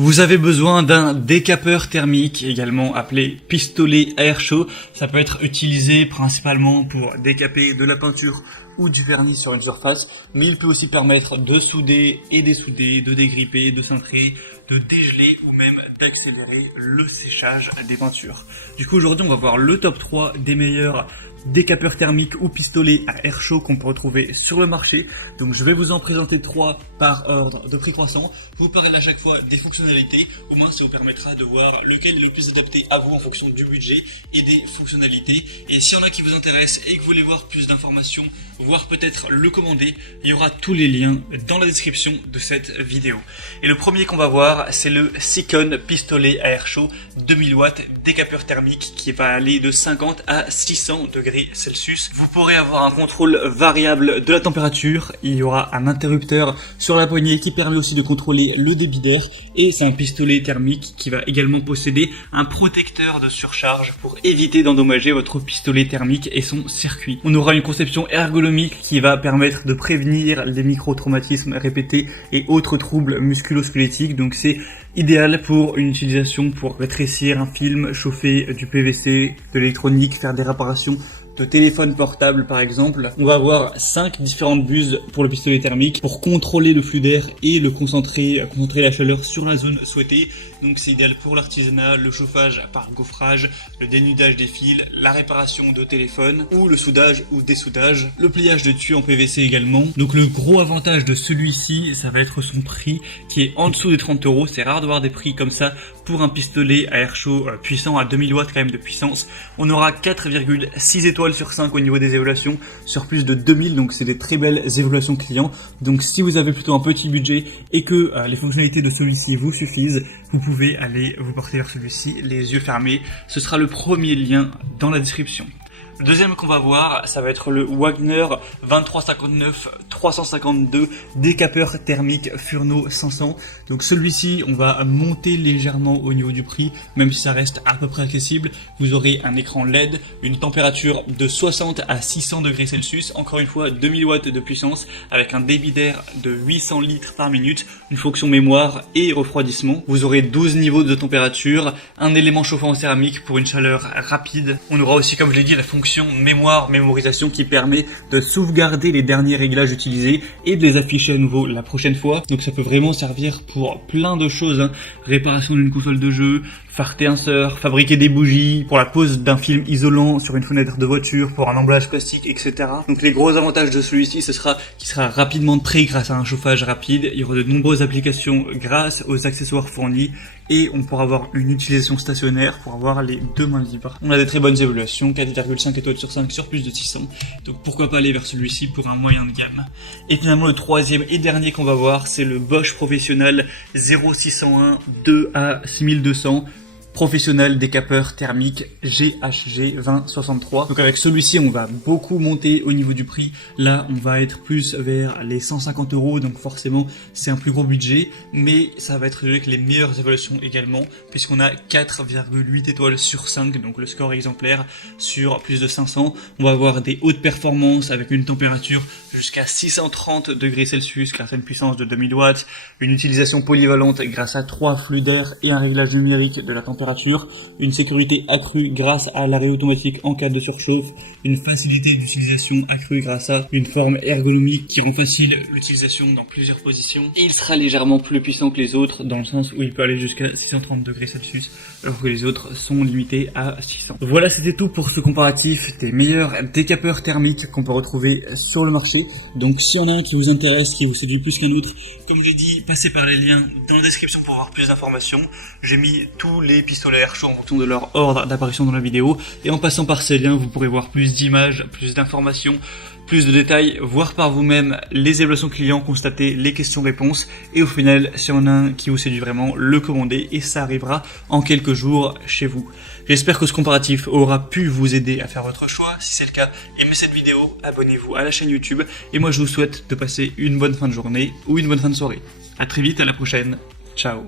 Vous avez besoin d'un décapeur thermique, également appelé pistolet à air chaud. Ça peut être utilisé principalement pour décaper de la peinture ou du vernis sur une surface, mais il peut aussi permettre de souder et dessouder, de dégripper, de cintrer, de dégeler ou même d'accélérer le séchage des peintures. Du coup, aujourd'hui, on va voir le top 3 des meilleurs décapeurs thermiques ou pistolets à air chaud qu'on peut retrouver sur le marché. Donc je vais vous en présenter 3 par ordre de prix croissant. Vous parlez à chaque fois des fonctionnalités, au moins ça vous permettra de voir lequel est le plus adapté à vous en fonction du budget et des fonctionnalités. Et s'il y en a qui vous intéressent et que vous voulez voir plus d'informations, voire peut-être le commander, il y aura tous les liens dans la description de cette vidéo. Et le premier qu'on va voir, c'est le Sikon pistolet à air chaud 2000 watts décapeur thermique qui va aller de 50 à 600 degrés Celsius. Vous pourrez avoir un contrôle variable de la température. Il y aura un interrupteur sur la poignée qui permet aussi de contrôler le débit d'air. Et c'est un pistolet thermique qui va également posséder un protecteur de surcharge pour éviter d'endommager votre pistolet thermique et son circuit. On aura une conception ergonomique qui va permettre de prévenir les micro-traumatismes répétés et autres troubles musculo-squelettiques. Donc c'est idéal pour une utilisation pour rétrécir un film, chauffer du PVC, de l'électronique, faire des réparations de téléphone portable par exemple. On va avoir 5 différentes buses pour le pistolet thermique pour contrôler le flux d'air et le concentrer la chaleur sur la zone souhaitée. Donc c'est idéal pour l'artisanat, le chauffage par gaufrage, le dénudage des fils, la réparation de téléphone ou le soudage ou dessoudage, le pliage de tuyaux en PVC également. Donc le gros avantage de celui-ci, ça va être son prix qui est en dessous des 30 €. C'est rare de voir des prix comme ça pour un pistolet à air chaud puissant à 2000 watts quand même de puissance. On aura 4,6 étoiles sur 5 au niveau des évaluations sur plus de 2000, donc c'est des très belles évaluations clients. Donc si vous avez plutôt un petit budget et que les fonctionnalités de celui-ci vous suffisent, vous pouvez aller vous porter vers celui-ci les yeux fermés. Ce sera le premier lien dans la description. Le deuxième qu'on va voir, ça va être le Wagner 2359-352 décapeur thermique Furno 500. Donc celui-ci, on va monter légèrement au niveau du prix, même si ça reste à peu près accessible. Vous aurez un écran LED, une température de 60 à 600 degrés Celsius, encore une fois 2000 watts de puissance, avec un débit d'air de 800 litres par minute, une fonction mémoire et refroidissement. Vous aurez 12 niveaux de température, un élément chauffant en céramique pour une chaleur rapide. On aura aussi, comme je l'ai dit, la fonction mémorisation qui permet de sauvegarder les derniers réglages utilisés et de les afficher à nouveau la prochaine fois. Donc ça peut vraiment servir pour plein de choses, hein. Réparation d'une console de jeu, farter un sœur, fabriquer des bougies, pour la pose d'un film isolant sur une fenêtre de voiture, pour un emballage plastique, etc. Donc les gros avantages de celui-ci, ce sera qu'il sera rapidement prêt grâce à un chauffage rapide. Il y aura de nombreuses applications grâce aux accessoires fournis et on pourra avoir une utilisation stationnaire pour avoir les deux mains libres. On a des très bonnes évaluations, 4,5 étoiles sur 5 sur plus de 600. Donc pourquoi pas aller vers celui-ci pour un moyen de gamme. Et finalement le troisième et dernier qu'on va voir, c'est le Bosch Professionnel 0601 2A6200. Professionnel décapeur thermique GHG 2063. Donc avec celui-ci, on va beaucoup monter au niveau du prix. Là, on va être plus vers les 150 €, donc forcément, c'est un plus gros budget, mais ça va être avec les meilleures évaluations également, puisqu'on a 4,8 étoiles sur 5, donc le score exemplaire sur plus de 500. On va avoir des hautes performances avec une température jusqu'à 630 degrés Celsius grâce à une puissance de 2000 watts, une utilisation polyvalente grâce à 3 flux d'air et un réglage numérique de la température, une sécurité accrue grâce à l'arrêt automatique en cas de surchauffe, une facilité d'utilisation accrue grâce à une forme ergonomique qui rend facile l'utilisation dans plusieurs positions, et il sera légèrement plus puissant que les autres dans le sens où il peut aller jusqu'à 630 degrés Celsius alors que les autres sont limités à 600. Voilà, c'était tout pour ce comparatif des meilleurs décapeurs thermiques qu'on peut retrouver sur le marché. Donc s'il y en a un qui vous intéresse, qui vous séduit plus qu'un autre, comme je l'ai dit, passez par les liens dans la description pour avoir plus d'informations. J'ai mis tous les pistolets à air chaud en fonction de leur ordre d'apparition dans la vidéo, et en passant par ces liens, vous pourrez voir plus d'images, plus d'informations, plus de détails, voir par vous-même les évaluations clients, constater les questions-réponses, et au final, si on a un qui vous séduit vraiment, le commander, et ça arrivera en quelques jours chez vous. J'espère que ce comparatif aura pu vous aider à faire votre choix. Si c'est le cas, aimez cette vidéo, abonnez-vous à la chaîne YouTube, et moi je vous souhaite de passer une bonne fin de journée ou une bonne fin de soirée. À très vite, à la prochaine, ciao.